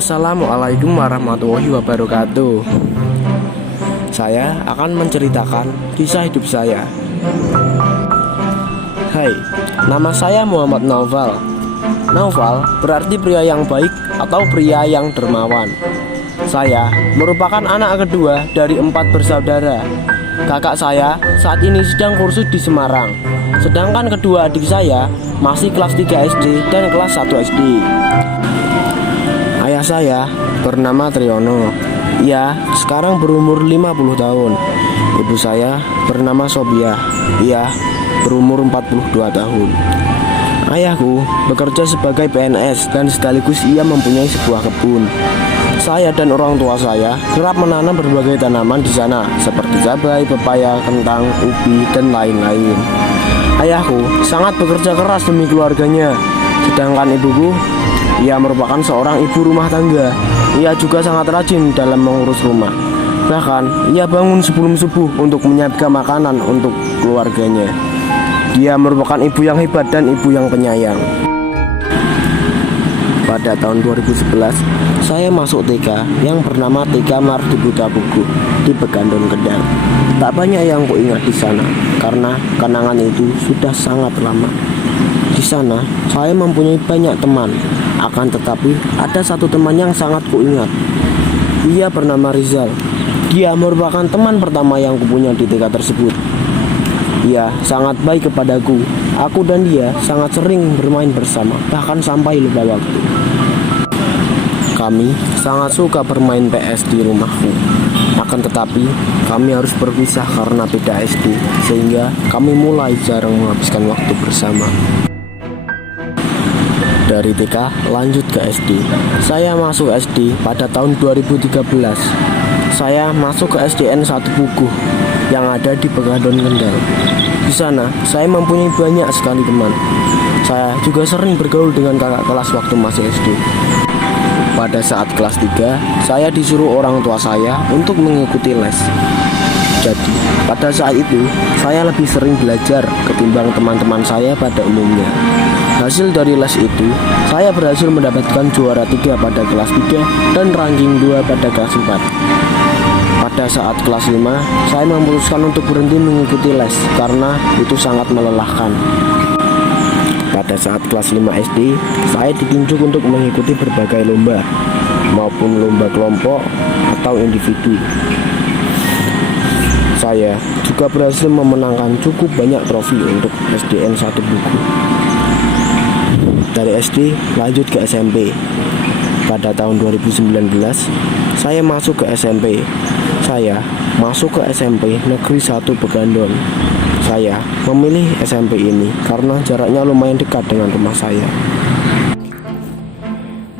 Assalamualaikum warahmatullahi wabarakatuh. Saya akan menceritakan kisah hidup saya. Hai, nama saya Muhammad Naufal. Naufal berarti pria yang baik atau pria yang dermawan. Saya merupakan anak kedua dari 4 bersaudara. Kakak saya saat ini sedang kursus di Semarang, sedangkan kedua adik saya masih kelas 3 SD dan kelas 1 SD. Ayah saya bernama Triyono. Ia sekarang berumur 50 tahun. Ibu saya bernama Sobia. Ia berumur 42 tahun. Ayahku bekerja sebagai PNS dan sekaligus ia mempunyai sebuah kebun. Saya dan orang tua saya kerap menanam berbagai tanaman di sana seperti cabai, pepaya, kentang, ubi, dan lain-lain. Ayahku sangat bekerja keras demi keluarganya. Sedangkan ibuku, ia merupakan seorang ibu rumah tangga. Ia juga sangat rajin dalam mengurus rumah. Bahkan, ia bangun sebelum subuh untuk menyiapkan makanan untuk keluarganya. Dia merupakan ibu yang hebat dan ibu yang penyayang. Pada tahun 2011, saya masuk TK yang bernama TK Mardi Buta Buku di Begandon, Kendal. Tak banyak yang kuingat di sana karena kenangan itu sudah sangat lama. Di sana, saya mempunyai banyak teman. Akan tetapi, ada satu teman yang sangat kuingat. Ia bernama Rizal. Dia merupakan teman pertama yang kupunya di TK tersebut. Ia sangat baik kepadaku. Aku dan dia sangat sering bermain bersama, bahkan sampai lupa waktu. Kami sangat suka bermain PS di rumahku. Akan tetapi, kami harus berpisah karena beda SD, sehingga kami mulai jarang menghabiskan waktu bersama. Dari TK lanjut ke SD. Saya masuk SD pada tahun 2013. Saya masuk ke SDN 1 Puguh yang ada di Begandon, Kendal. Di sana saya mempunyai banyak sekali teman. Saya juga sering bergaul dengan kakak kelas waktu masih SD. Pada saat kelas 3, saya disuruh orang tua saya untuk mengikuti les. Jadi, pada saat itu, saya lebih sering belajar ketimbang teman-teman saya pada umumnya. Hasil dari les itu, saya berhasil mendapatkan juara 3 pada kelas 3 dan ranking 2 pada kelas 4. Pada saat kelas 5, saya memutuskan untuk berhenti mengikuti les karena itu sangat melelahkan. Pada saat kelas 5 SD, saya ditunjuk untuk mengikuti berbagai lomba, maupun lomba kelompok atau individu. Saya juga berhasil memenangkan cukup banyak trofi untuk SDN 1 Buku. Dari SD lanjut ke SMP. Pada tahun 2019, saya masuk ke SMP. Saya masuk ke SMP Negeri 1 Begandon. Saya memilih SMP ini karena jaraknya lumayan dekat dengan rumah saya.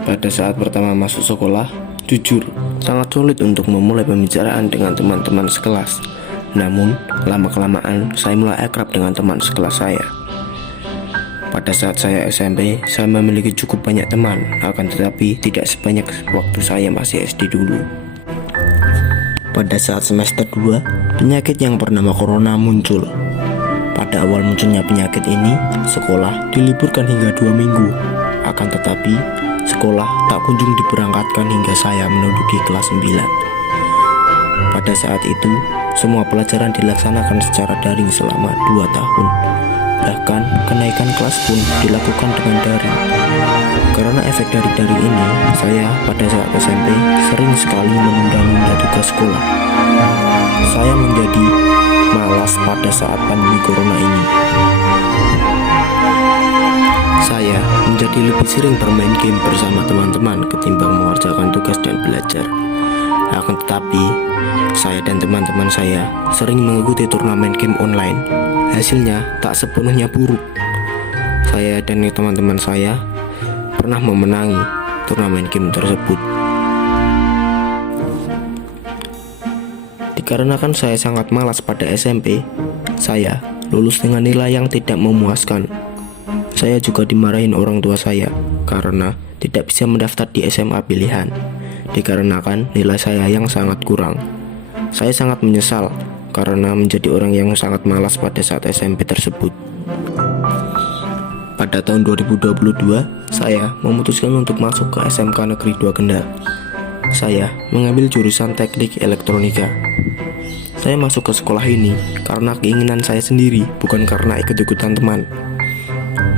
Pada saat pertama masuk sekolah, jujur, sangat sulit untuk memulai pembicaraan dengan teman-teman sekelas. Namun, lama-kelamaan saya mulai akrab dengan teman sekelas saya. Pada saat saya SMP, saya memiliki cukup banyak teman, akan tetapi tidak sebanyak waktu saya masih SD dulu. Pada saat semester 2, penyakit yang bernama Corona muncul. Pada awal munculnya penyakit ini, sekolah diliburkan hingga 2 minggu. Akan tetapi, sekolah tak kunjung diberangkatkan hingga saya menduduki kelas 9. Pada saat itu, semua pelajaran dilaksanakan secara daring selama 2 tahun. Bahkan kenaikan kelas pun dilakukan dengan daring. Karena efek dari daring ini, saya pada saat SMP sering sekali menunda-nunda tugas sekolah. Saya menjadi malas pada saat pandemi corona ini. Saya menjadi lebih sering bermain game bersama teman-teman ketimbang mengerjakan tugas dan belajar. Akan tetapi, saya dan teman-teman saya sering mengikuti turnamen game online. Hasilnya tak sepenuhnya buruk. Saya dan teman-teman saya pernah memenangi turnamen game tersebut. Dikarenakan saya sangat malas pada SMP, saya lulus dengan nilai yang tidak memuaskan. Saya juga dimarahin orang tua saya karena tidak bisa mendaftar di SMA pilihan, dikarenakan nilai saya yang sangat kurang. Saya sangat menyesal karena menjadi orang yang sangat malas pada saat SMP tersebut. Pada tahun 2022, saya memutuskan untuk masuk ke SMK Negeri 2 Kendal. Saya mengambil jurusan Teknik Elektronika. Saya masuk ke sekolah ini karena keinginan saya sendiri, bukan karena ikut-ikutan teman.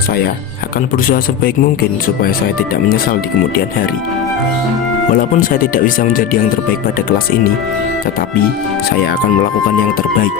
Saya akan berusaha sebaik mungkin supaya saya tidak menyesal di kemudian hari. Walaupun saya tidak bisa menjadi yang terbaik pada kelas ini, tetapi saya akan melakukan yang terbaik